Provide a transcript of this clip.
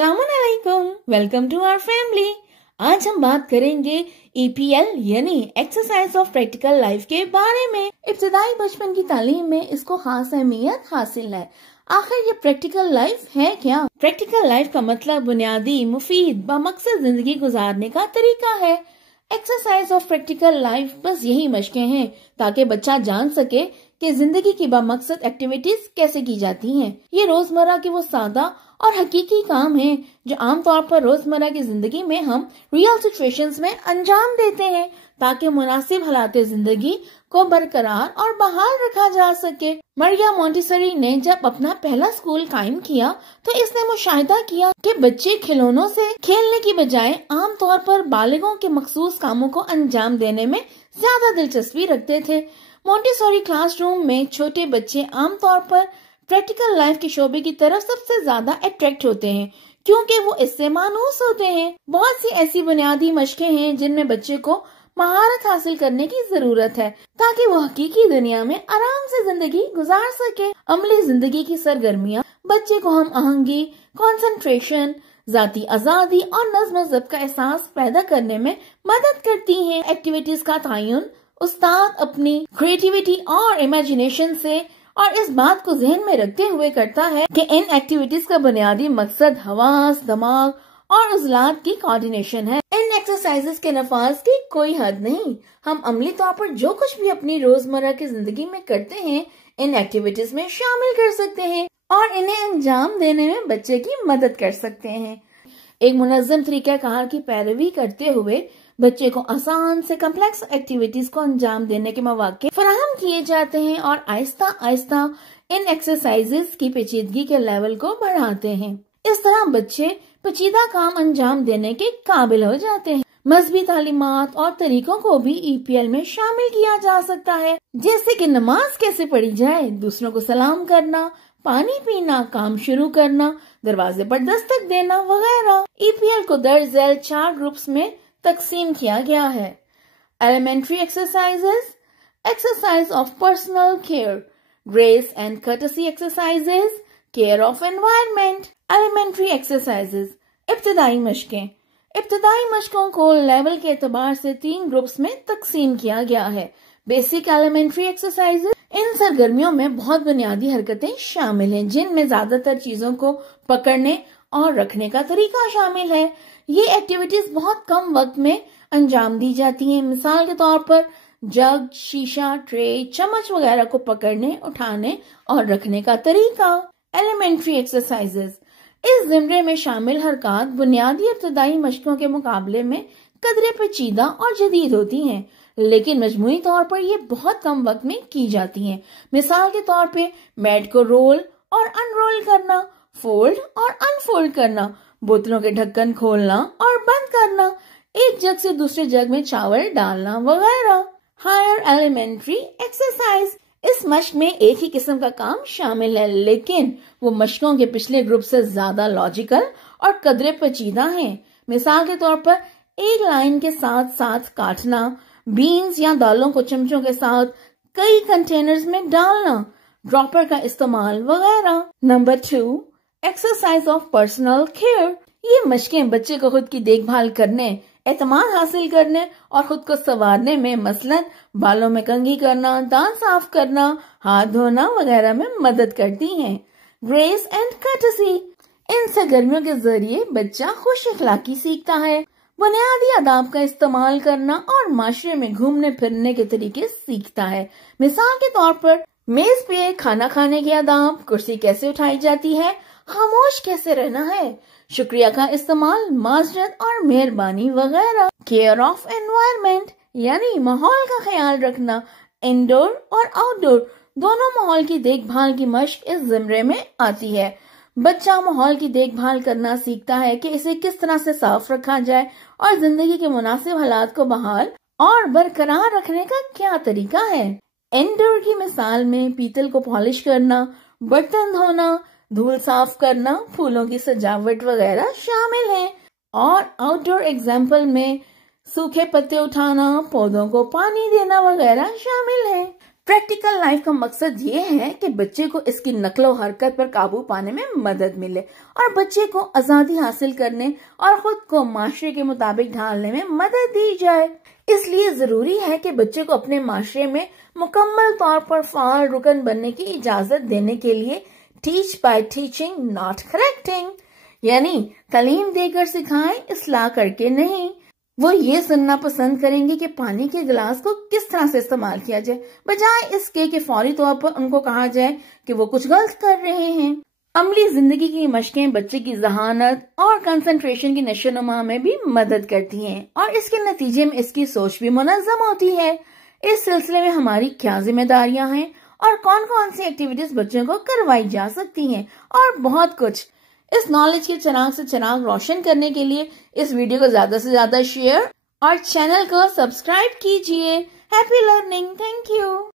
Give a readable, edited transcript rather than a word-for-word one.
अस्सलामुअलैकुम, welcome to our family. आज हम बात करेंगे EPL यानी एक्सरसाइज ऑफ प्रैक्टिकल लाइफ के बारे में। इब्तिदाई बचपन की तालीम में इसको खास अहमियत हासिल है। आखिर ये प्रैक्टिकल लाइफ है क्या? प्रैक्टिकल लाइफ का मतलब बुनियादी, मुफीद, बामकसद जिंदगी गुजारने का तरीका है। एक्सरसाइज ऑफ प्रैक्टिकल लाइफ बस यही मशकें हैं ताकि बच्चा जान सके कि जिंदगी की बामकसद एक्टिविटीज कैसे की जाती हैं। ये रोजमर्रा के वो सादा और हकीकी काम हैं जो आमतौर पर रोजमर्रा की जिंदगी में हम रियल सिचुएशंस में अंजाम देते हैं ताकि मुनासिब हालात जिंदगी को बरकरार और बहाल रखा जा सके। मरिया मोंटेसरी ने जब अपना पहला स्कूल कायम किया तो इसने मुशाहिदा किया कि बच्चे खिलौनों से खेलने की बजाय आमतौर पर बालिगों के मखसूस कामों को अंजाम देने में ज्यादा दिलचस्पी रखते थे। मोंटेसरी क्लासरूम में छोटे बच्चे आमतौर पर प्रैक्टिकल लाइफ के शोबे की तरफ सबसे ज्यादा अट्रैक्ट होते हैं क्योंकि वो इससे मानूस होते हैं। बहुत सी ऐसी बुनियादी मशकें हैं जिनमें बच्चे को महारत हासिल करने की जरूरत है ताकि वो हकीकी दुनिया में आराम से जिंदगी गुजार सके। अमली जिंदगी की सरगर्मियाँ बच्चे को हम आहंगी, कंसंट्रेशन, जाती आजादी और नज्म ज़ब्त का एहसास पैदा करने में मदद करती हैं। एक्टिविटीज का तयन उस्ताद अपनी क्रिएटिविटी और इमेजिनेशन से और इस बात को जहन में रखते हुए करता है कि इन एक्टिविटीज का बुनियादी मकसद हवास, दिमाग और उज़लात की कोऑर्डिनेशन है। इन एक्सरसाइजेस के नफाज की कोई हद नहीं। हम अमली तौर पर जो कुछ भी अपनी रोजमर्रा की जिंदगी में करते हैं इन एक्टिविटीज में शामिल कर सकते हैं और इन्हें अंजाम देने में बच्चे की मदद कर सकते हैं। एक मुनज़्ज़म तरीक़ाकार की पैरवी करते हुए बच्चे को आसान से कम्प्लेक्स एक्टिविटीज को अंजाम देने के मौके फराहम किए जाते हैं और आहिस्ता आहिस्ता इन एक्सरसाइजेस की पेचीदगी के लेवल को बढ़ाते हैं। इस तरह बच्चे पेचीदा काम अंजाम देने के काबिल हो जाते हैं। मजहबी तालीमात और तरीकों को भी EPL में शामिल किया जा सकता है, जैसे कि नमाज कैसे पढ़ी जाए, दूसरों को सलाम करना, पानी पीना, काम शुरू करना, दरवाजे पर दस्तक देना वगैरह। EPL को दर्ज झैल 4 ग्रुप्स में तकसीम किया गया है। Elementary exercises, exercise of personal care, grace and courtesy exercises, care of environment. Elementary exercises, इब्तिदाई मशकें। इब्तिदाई मशकों को लेवल के एतबार से 3 ग्रुप्स में तकसीम किया गया है। बेसिक एलिमेंट्री एक्सरसाइजेस, इन सरगर्मियों में बहुत बुनियादी हरकतें शामिल हैं जिनमें ज्यादातर चीजों को पकड़ने और रखने का तरीका शामिल है। ये एक्टिविटीज बहुत कम वक्त में अंजाम दी जाती हैं। मिसाल के तौर पर जग, शीशा, ट्रे, चम्मच वगैरह को पकड़ने, उठाने और रखने का तरीका। एलिमेंट्री एक्सरसाइजेस, इस ज़िम्रे में शामिल हरकत बुनियादी इब्तिदाई मशकों के मुकाबले में कदरे पेचीदा और जदीद होती हैं, लेकिन मजमूई तौर पर ये बहुत कम वक्त में की जाती हैं। मिसाल के तौर पे मैट को रोल और अनरोल करना, फोल्ड और अनफोल्ड करना, बोतलों के ढक्कन खोलना और बंद करना, एक जग से दूसरे जग में चावल डालना वगैरह। हायर एलिमेंट्री एक्सरसाइज, इस मश्क में एक ही किस्म का काम शामिल है लेकिन वो मशकों के पिछले ग्रुप से ज्यादा लॉजिकल और कदरे पेचीदा हैं। मिसाल के तौर पर एक लाइन के साथ साथ काटना, बीन्स या दालों को चमचों के साथ कई कंटेनर्स में डालना, ड्रॉपर का इस्तेमाल वगैरह। Number 2, exercise of personal care. ये मशकें बच्चे को खुद की देखभाल करने, एतमाद हासिल करने और खुद को संवारने में मसलन बालों में कंघी करना, दांत साफ करना, हाथ धोना वगैरह में मदद करती हैं। ग्रेस एंड कर्टसी, इन सरगर्मियों के जरिए बच्चा खुश अखलाकी सीखता है, बुनियादी आदाब का इस्तेमाल करना और माशरे में घूमने फिरने के तरीके सीखता है। मिसाल के तौर पर मेज पे खाना खाने के आदाब, कुर्सी कैसे उठाई जाती है, खामोश कैसे रहना है, शुक्रिया का इस्तेमाल, माजरत और मेहरबानी वगैरह। केयर ऑफ एनवायरनमेंट यानी माहौल का ख्याल रखना, इंडोर और आउटडोर दोनों माहौल की देखभाल की मशक इस ज़िम्रे में आती है। बच्चा माहौल की देखभाल करना सीखता है कि इसे किस तरह से साफ रखा जाए और जिंदगी के मुनासिब हालात को बहाल और बरकरार रखने का क्या तरीका है। इंडोर की मिसाल में पीतल को पॉलिश करना, बर्तन धोना, धूल साफ करना, फूलों की सजावट वगैरह शामिल है। और आउटडोर एग्जाम्पल में सूखे पत्ते उठाना, पौधों को पानी देना वगैरह शामिल है। प्रैक्टिकल लाइफ का मकसद ये है कि बच्चे को इसकी नकलो हरकत पर काबू पाने में मदद मिले और बच्चे को आजादी हासिल करने और खुद को माशरे के मुताबिक ढालने में मदद दी जाए। इसलिए जरूरी है कि बच्चे को अपने माशरे में मुकम्मल तौर पर फाल रुकन बनने की इजाजत देने के लिए teach bye teaching not correcting, यानी तालीम देकर सिखाएं, इस्लाह करके नहीं। वो ये सुनना पसंद करेंगे कि पानी के गिलास को किस तरह से इस्तेमाल किया जाए, बजाय इसके कि फौरी तौर पर उनको कहा जाए कि वो कुछ गलत कर रहे हैं। अमली जिंदगी की मशकें बच्चे की जहानत और कंसंट्रेशन की नशोनुमा में भी मदद करती हैं और इसके नतीजे में इसकी सोच भी मुनज़्ज़म होती है। इस सिलसिले में हमारी क्या जिम्मेदारियां हैं और कौन कौन सी एक्टिविटीज बच्चों को करवाई जा सकती हैं और बहुत कुछ। इस नॉलेज के चिराग से चिराग रोशन करने के लिए इस वीडियो को ज्यादा से ज्यादा शेयर और चैनल को सब्सक्राइब कीजिए। Happy learning. Thank you.